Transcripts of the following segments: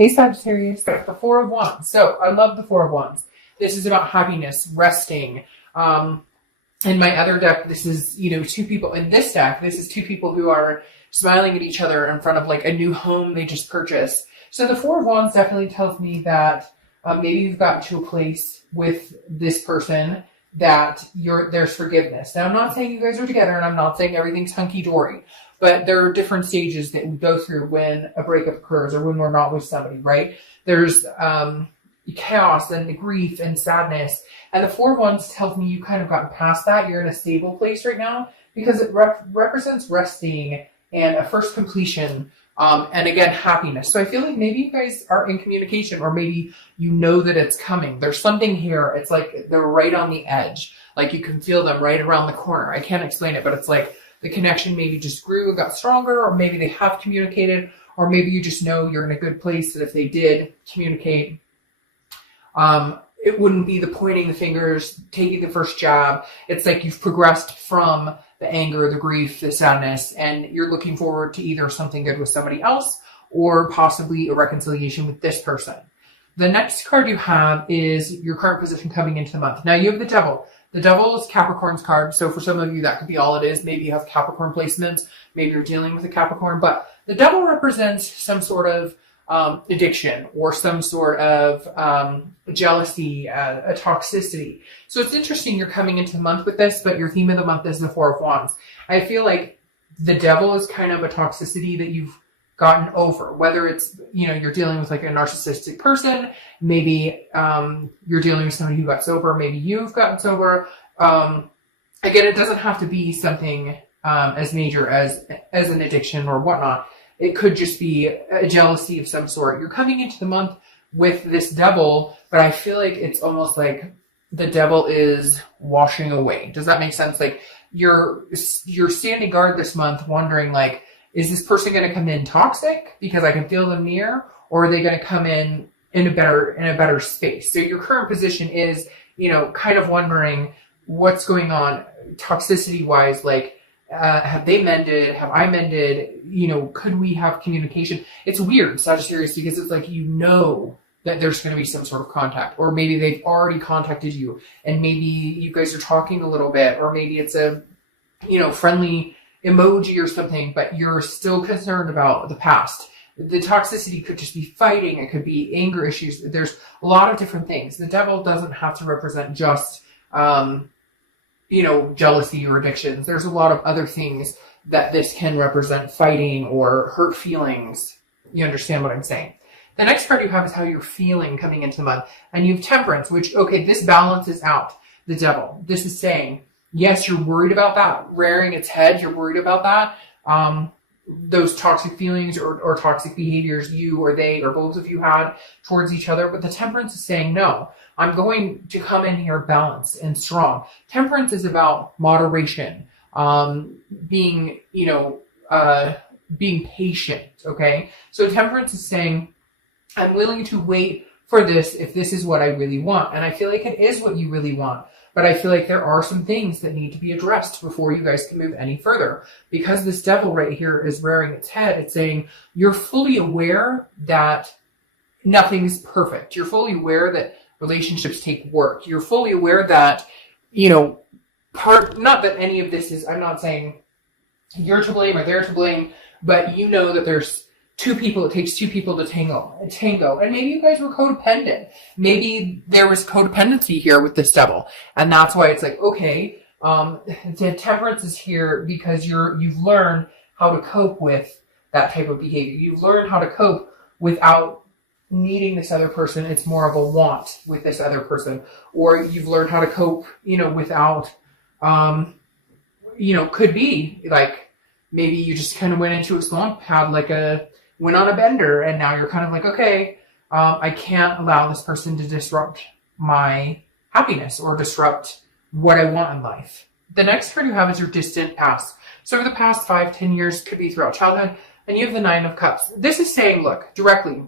Hey Sagittarius, the Four of Wands. So I love the Four of Wands. This is about happiness, resting. In my other deck, this is, two people. In this deck, this is two people who are smiling at each other in front of like a new home they just purchased. So the Four of Wands definitely tells me that maybe you've gotten to a place with this person that there's forgiveness. Now, I'm not saying you guys are together, and I'm not saying everything's hunky-dory, but there are different stages that we go through when a breakup occurs or when we're not with somebody, right? There's chaos and grief and sadness. And the Four of Wands tells me you kind of gotten past that. You're in a stable place right now because it represents resting and a first completion. And again, happiness. So I feel like maybe you guys are in communication, or maybe you know that it's coming. There's something here. It's like they're right on the edge. Like you can feel them right around the corner. I can't explain it, but it's like the connection maybe just grew and got stronger, or maybe they have communicated, or maybe you just know you're in a good place that if they did communicate, it wouldn't be the pointing the fingers, taking the first jab. It's like you've progressed from the anger, the grief, the sadness, and you're looking forward to either something good with somebody else or possibly a reconciliation with this person. The next card you have is your current position coming into the month. Now you have the Devil. The Devil is Capricorn's card. So for some of you, that could be all it is. Maybe you have Capricorn placements. Maybe you're dealing with a Capricorn. But the Devil represents some sort of addiction or some sort of jealousy, a toxicity. So it's interesting you're coming into the month with this, but your theme of the month is the Four of Wands. I feel like the Devil is kind of a toxicity that you've gotten over, whether it's, you're dealing with like a narcissistic person, maybe you're dealing with somebody who got sober, maybe you've gotten sober. Again, it doesn't have to be something as major as an addiction or whatnot. It could just be a jealousy of some sort. You're coming into the month with this Devil, but I feel like it's almost like the Devil is washing away. Does that make sense? Like you're standing guard this month wondering like, is this person going to come in toxic because I can feel them near, or are they going to come in a better space? So your current position is, kind of wondering what's going on toxicity wise, like, have they mended? Have I mended? Could we have communication? It's weird, Sagittarius, because it's like, that there's going to be some sort of contact, or maybe they've already contacted you and maybe you guys are talking a little bit, or maybe it's a, friendly emoji or something, but you're still concerned about the past. The toxicity could just be fighting. It could be anger issues. There's a lot of different things. The Devil doesn't have to represent just, jealousy or addictions. There's a lot of other things that this can represent, fighting or hurt feelings. You understand what I'm saying? The next card you have is how you're feeling coming into the month. And you have Temperance, which, this balances out the Devil. This is saying, yes, you're worried about that rearing its head. You're worried about that. Those toxic feelings or toxic behaviors you or they or both of you had towards each other. But the Temperance is saying, no, I'm going to come in here balanced and strong. Temperance is about moderation, being patient. Okay. So Temperance is saying, I'm willing to wait for this if this is what I really want. And I feel like it is what you really want. But I feel like there are some things that need to be addressed before you guys can move any further. Because this Devil right here is rearing its head. It's saying you're fully aware that nothing's perfect. You're fully aware that relationships take work. You're fully aware that, not that any of this is, I'm not saying you're to blame or they're to blame, but that there's two people, it takes two people to tango. And maybe you guys were codependent. Maybe there was codependency here with this Devil. And that's why it's like, okay, the Temperance is here because you've learned how to cope with that type of behavior. You've learned how to cope without needing this other person. It's more of a want with this other person. Or you've learned how to cope, without, could be like, maybe you just kind of went into a slump, went on a bender, and now you're kind of like, okay, I can't allow this person to disrupt my happiness or disrupt what I want in life. The next card you have is your distant past. So over the past 5-10 years, could be throughout childhood, and you have the Nine of Cups. This is saying, look, directly,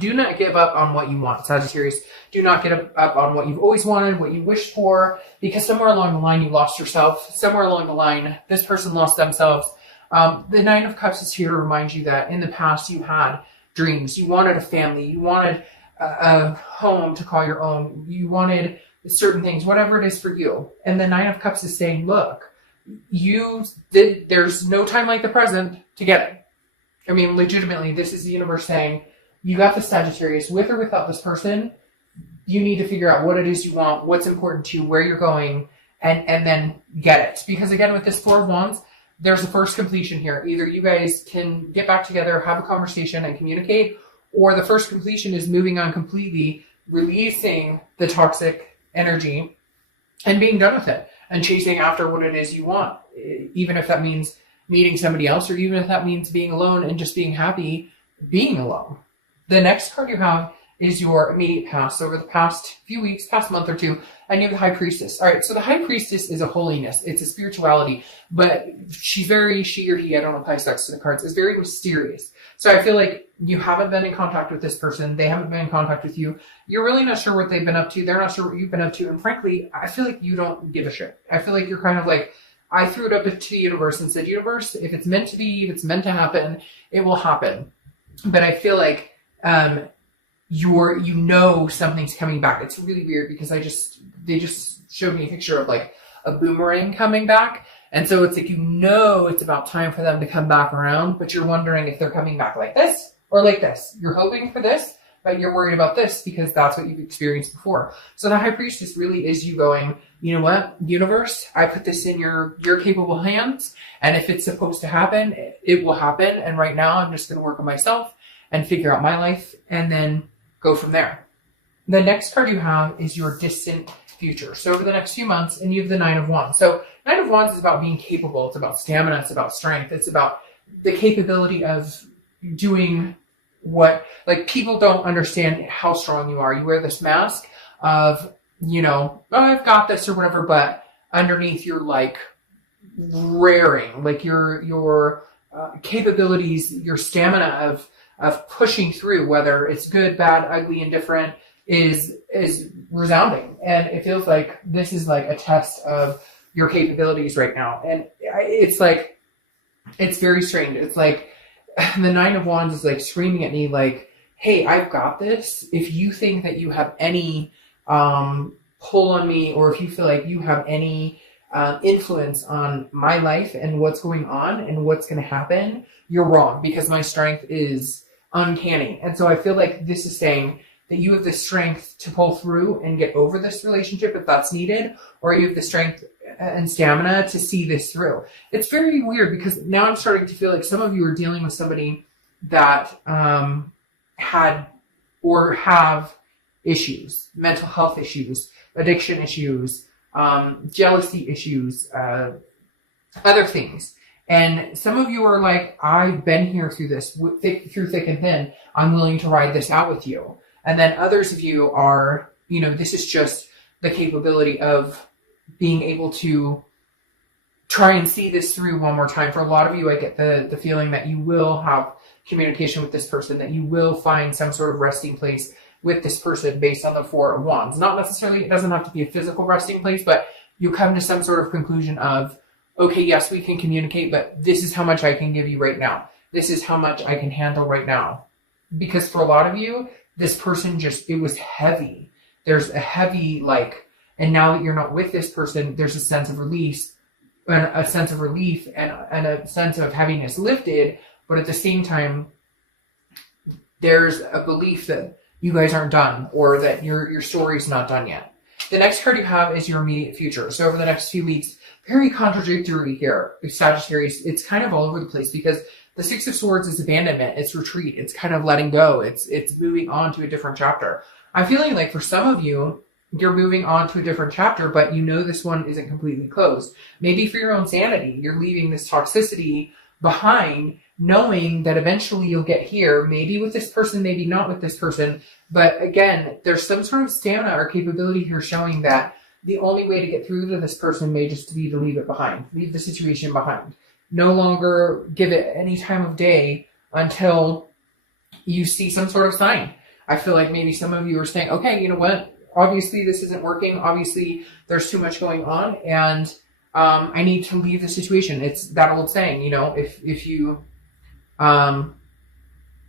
do not give up on what you want, Sagittarius. Do not give up on what you've always wanted, what you wished for, because somewhere along the line you lost yourself. Somewhere along the line, this person lost themselves. The Nine of Cups is here to remind you that in the past you had dreams. You wanted a family. You wanted a home to call your own. You wanted certain things, whatever it is for you. And the Nine of Cups is saying, look, there's no time like the present to get it. I mean, legitimately, this is the universe saying, you got the Sagittarius, with or without this person. You need to figure out what it is you want, what's important to you, where you're going, and then get it. Because again, with this Four of Wands, there's a first completion here. Either you guys can get back together, have a conversation, and communicate, or the first completion is moving on completely, releasing the toxic energy, and being done with it, and chasing after what it is you want. Even if that means meeting somebody else, or even if that means being alone and just being happy being alone. The next card you have is your immediate past, over the past few weeks, past month or two, and you have the High Priestess. All right, so the High Priestess is a holiness. It's a spirituality, but she or he, I don't apply sex to the cards, is very mysterious. So I feel like you haven't been in contact with this person. They haven't been in contact with you. You're really not sure what they've been up to. They're not sure what you've been up to. And frankly, I feel like you don't give a shit. I feel like you're kind of like, I threw it up to the universe and said, universe, if it's meant to be, if it's meant to happen, it will happen. But I feel like, something's coming back. It's really weird because they just showed me a picture of like a boomerang coming back. And so it's like, it's about time for them to come back around, but you're wondering if they're coming back like this or like this. You're hoping for this, but you're worried about this because that's what you've experienced before. So the High Priestess really is you going, you know what, universe, I put this in your capable hands. And if it's supposed to happen, it will happen. And right now I'm just going to work on myself and figure out my life and then go from there. The next card you have is your distant future. So over the next few months, and you have the Nine of Wands. So Nine of Wands is about being capable. It's about stamina. It's about strength. It's about the capability of doing what, like, people don't understand how strong you are. You wear this mask of, oh, I've got this or whatever, but underneath you're like raring, like your capabilities, your stamina of pushing through, whether it's good, bad, ugly, indifferent, is resounding. And it feels like this is like a test of your capabilities right now. And it's like, it's very strange. It's like the Nine of Wands is like screaming at me like, hey, I've got this. If you think that you have any pull on me, or if you feel like you have any influence on my life and what's going on and what's going to happen, you're wrong, because my strength is uncanny. And so I feel like this is saying that you have the strength to pull through and get over this relationship if that's needed, or you have the strength and stamina to see this through. It's very weird because now I'm starting to feel like some of you are dealing with somebody that had or have issues, mental health issues, addiction issues, jealousy issues, other things. And some of you are like, I've been here through this, through thick and thin. I'm willing to ride this out with you. And then others of you are, this is just the capability of being able to try and see this through one more time. For a lot of you, I get the feeling that you will have communication with this person, that you will find some sort of resting place with this person based on the Four of Wands. Not necessarily, it doesn't have to be a physical resting place, but you come to some sort of conclusion of, okay, yes, we can communicate, but this is how much I can give you right now. This is how much I can handle right now. Because for a lot of you, this person it was heavy. There's a heavy, and now that you're not with this person, there's a sense of release, and a sense of relief, and a sense of heaviness lifted. But at the same time, there's a belief that you guys aren't done, or that your story's not done yet. The next card you have is your immediate future. So over the next few weeks, very contradictory here, Sagittarius. It's kind of all over the place because the Six of Swords is abandonment, it's retreat, it's kind of letting go, it's moving on to a different chapter. I'm feeling like for some of you, you're moving on to a different chapter, but this one isn't completely closed. Maybe for your own sanity, you're leaving this toxicity behind, knowing that eventually you'll get here, maybe with this person, maybe not with this person. But again, there's some sort of stamina or capability here showing that the only way to get through to this person may just be to leave it behind, leave the situation behind. No longer give it any time of day until you see some sort of sign. I feel like maybe some of you are saying, okay, you know what? Obviously this isn't working. Obviously there's too much going on, and I need to leave the situation. It's that old saying, if you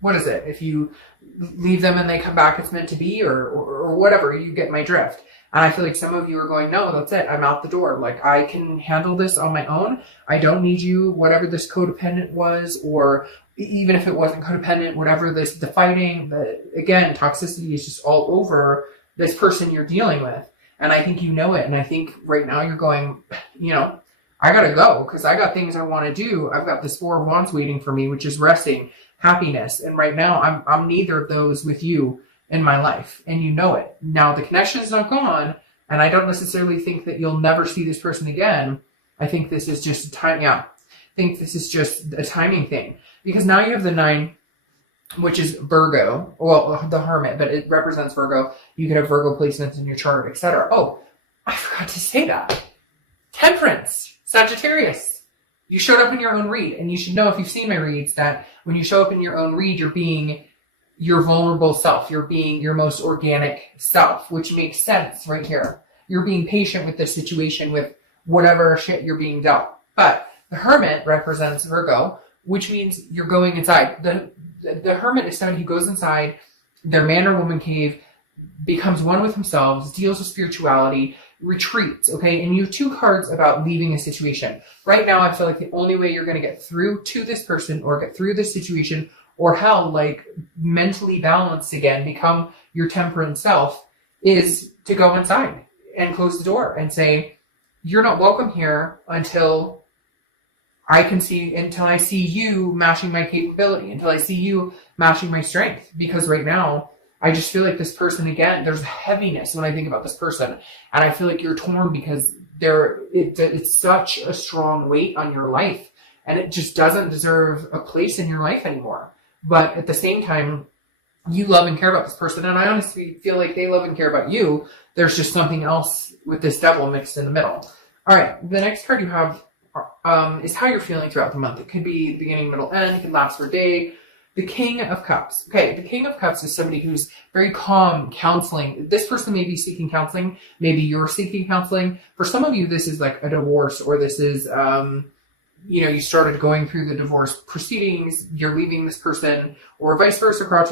what is it? If you leave them and they come back, it's meant to be, or whatever. You get my drift. And I feel like some of you are going, no, that's it. I'm out the door. Like, I can handle this on my own. I don't need you, whatever this codependent was, or even if it wasn't codependent, whatever the fighting, again, toxicity is just all over this person you're dealing with. And I think you know it. And I think right now you're going, I got to go because I got things I want to do. I've got this Four of Wands waiting for me, which is resting, happiness. And right now I'm neither of those with you in my life, and you know it. Now the connection is not gone, and I don't necessarily think that you'll never see this person again. I think this is just a time. Yeah, I think this is just a timing thing, because now you have the 9, which is Virgo. Well, the Hermit, but it represents Virgo. You could have Virgo placements in your chart, etc. Oh, I forgot to say that. Temperance, Sagittarius. You showed up in your own read, and you should know if you've seen my reads that when you show up in your own read, you're being your vulnerable self. You're being your most organic self, which makes sense right here. You're being patient with this situation, with whatever shit you're being dealt. But the Hermit represents Virgo, which means you're going inside. The Hermit is somebody who goes inside their man or woman cave, becomes one with themselves, deals with spirituality, retreats, okay? And you have 2 cards about leaving a situation. Right now, I feel like the only way you're going to get through to this person or get through this situation, or hell, like mentally balanced again, become your temperate self, is to go inside and close the door and say, you're not welcome here until I see you matching my capability, until I see you matching my strength. Because right now, I just feel like this person, again, there's heaviness when I think about this person. And I feel like you're torn because it's such a strong weight on your life, and it just doesn't deserve a place in your life anymore. But at the same time, you love and care about this person, and I honestly feel like they love and care about you. There's just something else with this devil mixed in the middle. All right, the next card you have is how you're feeling throughout the month. It could be beginning, middle, end. It could last for a day. The King of Cups. Okay, the King of Cups is somebody who's very calm, counseling. This person may be seeking counseling. Maybe you're seeking counseling. For some of you, this is like a divorce, or this is you started going through the divorce proceedings, you're leaving this person, or vice versa, cross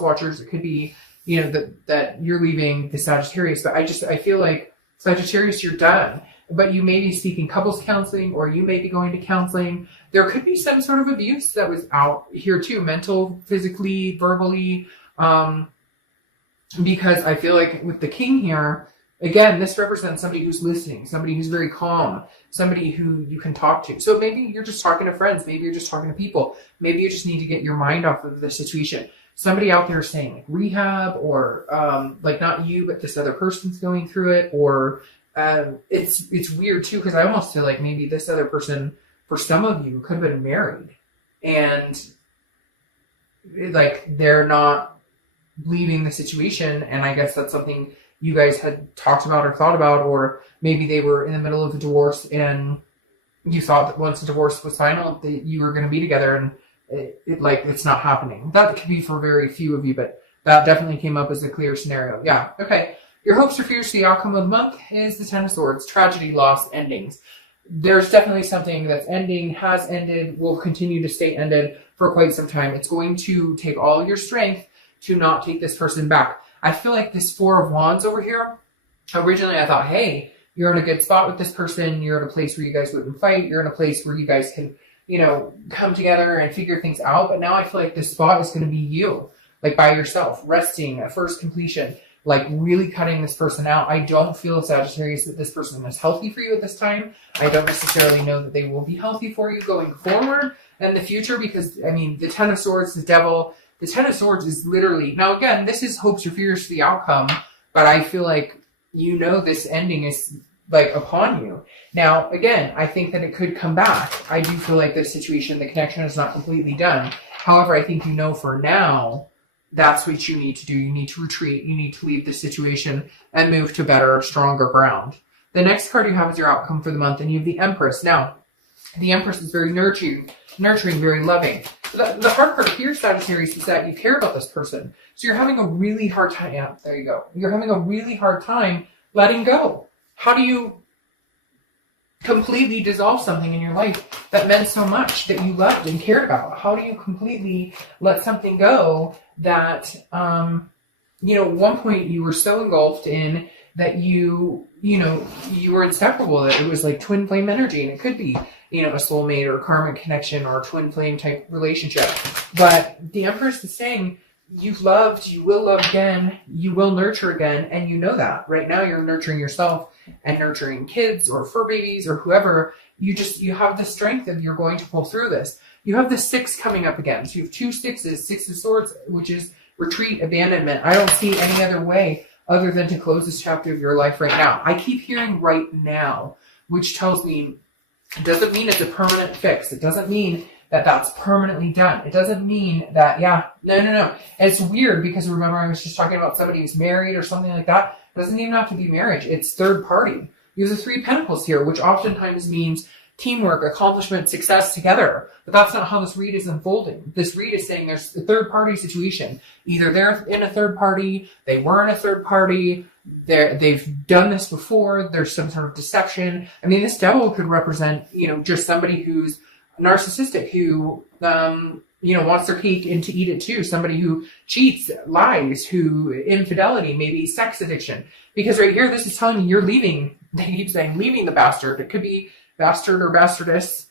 watchers. It could be, that you're leaving the Sagittarius. But I feel like Sagittarius, you're done. But you may be seeking couples counseling, or you may be going to counseling. There could be some sort of abuse that was out here too, mental, physically, verbally, because I feel like with the King here, again, this represents somebody who's listening, somebody who's very calm, somebody who you can talk to. So maybe you're just talking to friends. Maybe you're just talking to people. Maybe you just need to get your mind off of the situation. Somebody out there is saying like rehab, or like not you, but this other person's going through it. Or it's weird too, because I almost feel like maybe this other person, for some of you, could have been married, and like they're not leaving the situation. And I guess that's something you guys had talked about or thought about, or maybe they were in the middle of a divorce and you thought that once the divorce was final that you were going to be together, and it's not happening. That could be for very few of you, but that definitely came up as a clear scenario. Yeah, okay. Your hopes or fears for the outcome of the month is the Ten of Swords, tragedy, loss, endings. There's definitely something that's ending, has ended, will continue to stay ended for quite some time. It's going to take all your strength to not take this person back. I feel like this Four of Wands over here, originally I thought, hey, you're in a good spot with this person. You're in a place where you guys wouldn't fight. You're in a place where you guys can, come together and figure things out. But now I feel like this spot is going to be you, like by yourself, resting, a first completion, like really cutting this person out. I don't feel, Sagittarius, that this person is healthy for you at this time. I don't necessarily know that they will be healthy for you going forward in the future, because, the Ten of Swords, the Devil, the Ten of Swords is literally, now again, this is hopes or fears for the outcome, but I feel like this ending is like upon you. Now, again, I think that it could come back. I do feel like this situation, the connection is not completely done. However, I think for now, that's what you need to do. You need to retreat. You need to leave this situation and move to better, stronger ground. The next card you have is your outcome for the month, and you have the Empress. Now, the Empress is very nurturing, very loving. The hard part here, Sagittarius, is that you care about this person. So you're having a really hard time. Yeah, there you go. You're having a really hard time letting go. How do you completely dissolve something in your life that meant so much, that you loved and cared about? How do you completely let something go that, at one point you were so engulfed in that you were inseparable, that it was like twin flame energy, and it could be, a soulmate or a karmic connection or a twin flame type relationship. But the Empress is saying, you've loved, you will love again, you will nurture again, and you know that. Right now you're nurturing yourself and nurturing kids or fur babies or whoever. You have the strength and you're going to pull through this. You have the 6 coming up again. So you have 2 sixes, 6 of Swords, which is retreat, abandonment. I don't see any other way other than to close this chapter of your life right now. I keep hearing right now, which tells me it doesn't mean it's a permanent fix. It doesn't mean that that's permanently done. It doesn't mean that, no. And it's weird because remember I was just talking about somebody who's married or something like that. It doesn't even have to be marriage. It's third party. You have the 3 Pentacles here, which oftentimes means teamwork, accomplishment, success together. But that's not how this read is unfolding. This read is saying there's a third party situation. Either they're in a third party, they were in a third party, they've done this before, there's some sort of deception. I mean, this devil could represent, just somebody who's narcissistic, who, wants their cake and to eat it too. Somebody who cheats, lies, who infidelity, maybe sex addiction. Because right here, this is telling me you're leaving. They keep saying leaving the bastard. It could be bastard or bastardess.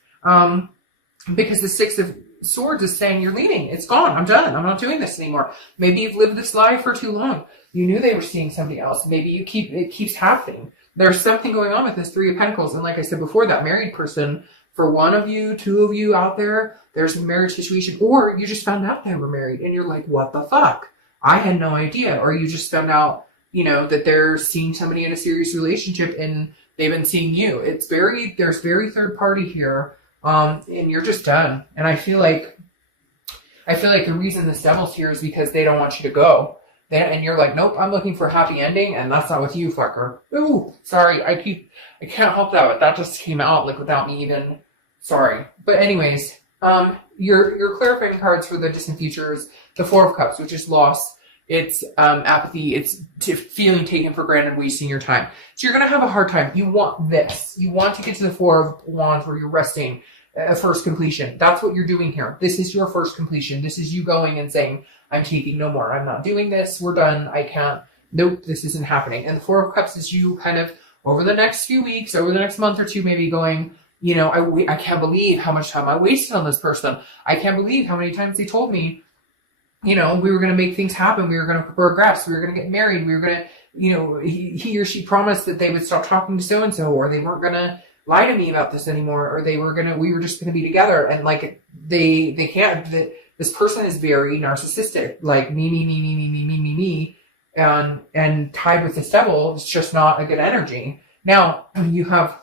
Because the 6 of Swords is saying you're leaving. It's gone. I'm done. I'm not doing this anymore. Maybe you've lived this lie for too long. You knew they were seeing somebody else. Maybe it keeps happening. There's something going on with this 3 of Pentacles. And like I said before, that married person, for one of you, 2 of you out there, there's a marriage situation, or you just found out they were married and you're like, what the fuck? I had no idea. Or you just found out, that they're seeing somebody in a serious relationship and they've been seeing you. There's very third party here. And you're just done. And I feel like the reason this devil's here is because they don't want you to go. And you're like, nope, I'm looking for a happy ending, and that's not with you, fucker. Ooh, sorry, I can't help that, but that just came out like without me even, sorry. But anyways, your clarifying cards for the distant future is the 4 of Cups, which is loss. It's apathy. It's feeling taken for granted, wasting your time. So you're going to have a hard time. You want this. You want to get to the 4 of Wands where you're resting, first completion. That's what you're doing here. This is your first completion. This is you going and saying, I'm taking no more. I'm not doing this. We're done. I can't. Nope, this isn't happening. And the 4 of Cups is you kind of over the next few weeks, over the next month or two, maybe going, I can't believe how much time I wasted on this person. I can't believe how many times they told me, we were going to make things happen. We were going to progress. We were going to get married. We were going to, he or she promised that they would stop talking to so-and-so, or they weren't going to lie to me about this anymore, or we were just going to be together. And like, they can't, this person is very narcissistic, like me, and tied with this devil. It's just not a good energy. Now you have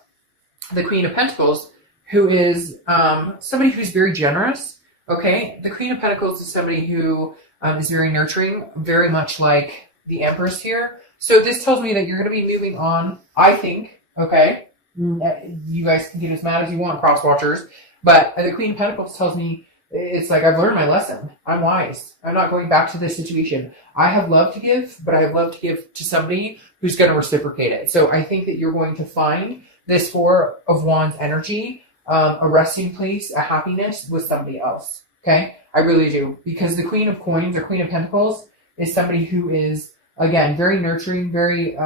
the Queen of Pentacles, who is, somebody who's very generous. Okay, the Queen of Pentacles is somebody who is very nurturing, very much like the Empress here. So this tells me that you're going to be moving on, I think, okay? You guys can get as mad as you want, cross watchers. But the Queen of Pentacles tells me, it's like, I've learned my lesson. I'm wise. I'm not going back to this situation. I have love to give, but I have love to give to somebody who's going to reciprocate it. So I think that you're going to find this 4 of Wands energy, a resting place, a happiness with somebody else. Okay? I really do. Because the Queen of Coins or Queen of Pentacles is somebody who is, again, very nurturing, very,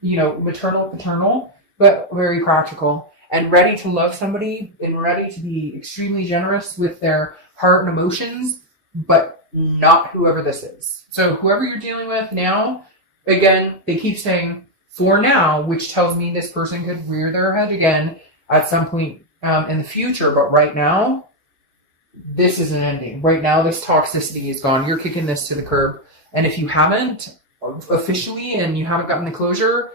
maternal, paternal, but very practical and ready to love somebody and ready to be extremely generous with their heart and emotions, but not whoever this is. So whoever you're dealing with now, again, they keep saying for now, which tells me this person could rear their head again at some point in the future. But right now, this is an ending. Right now, this toxicity is gone. You're kicking this to the curb. And if you haven't officially and you haven't gotten the closure,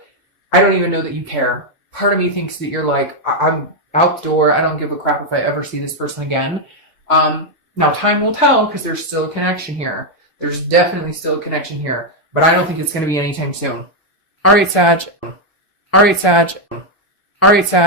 I don't even know that you care. Part of me thinks that you're like, I'm out the door. I don't give a crap if I ever see this person again. Now, time will tell because there's still a connection here. There's definitely still a connection here. But I don't think it's going to be anytime soon. All right, Sag. All right, Sag. All right, Sag.